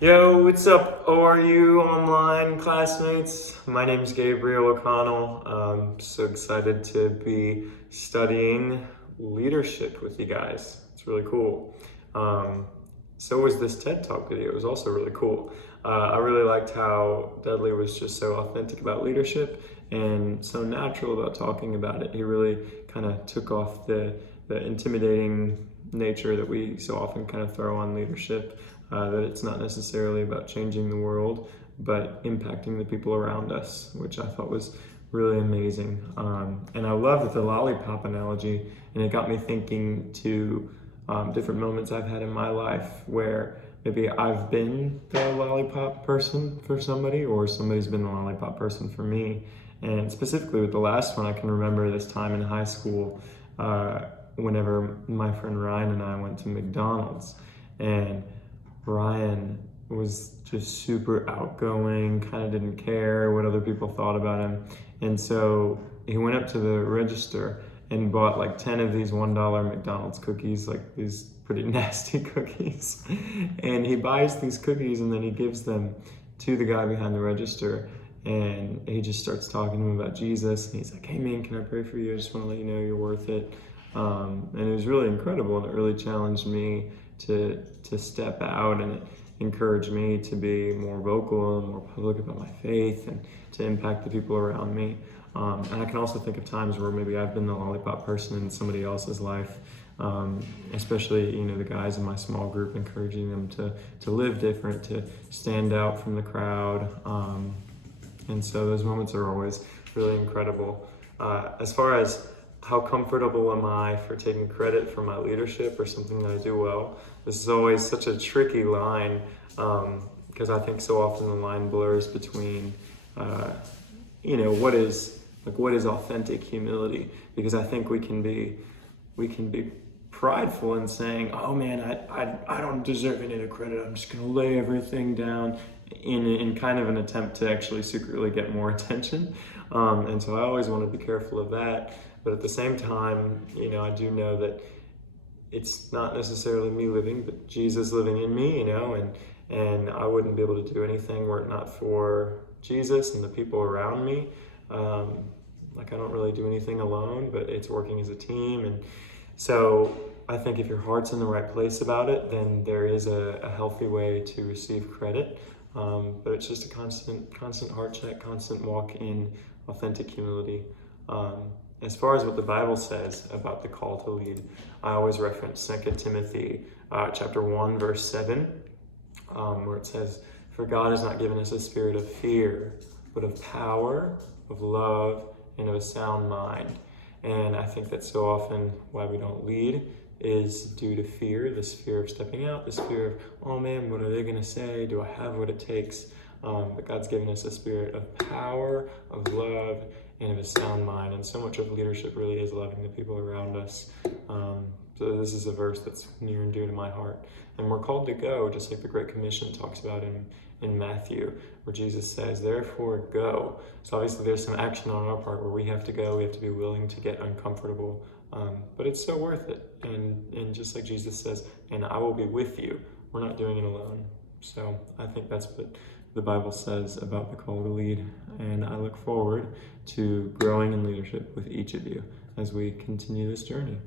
Yo, what's up, ORU online classmates? My name is Gabriel O'Connell. I'm so excited to be studying leadership with you guys. It's really cool. So was this TED Talk video. It was also really cool. I really liked how Dudley was just so authentic about leadership and so natural about talking about it. He really kind of took off the intimidating nature that we so often kind of throw on leadership. That it's not necessarily about changing the world, but impacting the people around us, which I thought was really amazing. And I loved the lollipop analogy, and it got me thinking to different moments I've had in my life where maybe I've been the lollipop person for somebody, or somebody's been the lollipop person for me. And specifically with the last one, I can remember this time in high school whenever my friend Ryan and I went to McDonald's, and Ryan was just super outgoing, kind of didn't care what other people thought about him. And so he went up to the register and bought like 10 of these $1 McDonald's cookies, like these pretty nasty cookies. And he buys these cookies and then he gives them to the guy behind the register. And he just starts talking to him about Jesus. And he's like, "Hey man, can I pray for you? I just want to let you know you're worth it." And it was really incredible, and it really challenged me to step out, and it encouraged me to be more vocal and more public about my faith and to impact the people around me. And I can also think of times where maybe I've been the lollipop person in somebody else's life, especially the guys in my small group, encouraging them to live different, to stand out from the crowd. And so those moments are always really incredible. As far as how comfortable am I for taking credit for my leadership or something that I do well? This is always such a tricky line, because I think so often the line blurs between, what is authentic humility? Because I think we can be prideful in saying, "Oh man, I don't deserve any of the credit. I'm just going to lay everything down," in kind of an attempt to actually secretly get more attention. And so I always want to be careful of that. But at the same time, I do know that it's not necessarily me living, but Jesus living in me, and I wouldn't be able to do anything were it not for Jesus and the people around me. I don't really do anything alone, but it's working as a team. And so I think if your heart's in the right place about it, then there is a healthy way to receive credit. But it's just a constant heart check, constant walk in authentic humility. As far as what the Bible says about the call to lead, I always reference 2 Timothy chapter 1, verse 7, where it says, "For God has not given us a spirit of fear, but of power, of love, and of a sound mind." And I think that so often why we don't lead is due to fear, this fear of stepping out, this fear of, "Oh man, what are they going to say? Do I have what it takes?" But God's given us a spirit of power, of love, and of a sound mind. And so much of leadership really is loving the people around us. So this is a verse that's near and dear to my heart. And we're called to go, just like the Great Commission talks about in Matthew, where Jesus says, "Therefore go." So obviously there's some action on our part where we have to go, we have to be willing to get uncomfortable. But it's so worth it. And just like Jesus says, "And I will be with you." We're not doing it alone. So I think that's what the Bible says about the call to lead. And I look forward to growing in leadership with each of you as we continue this journey.